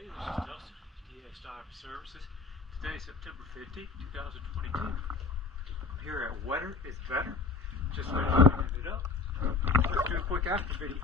Hey, this is Dustin, DA Style Services. Today is September 15, 2022. I'm here at Wetter is Better. Just finishing it up. Let's do a quick after video.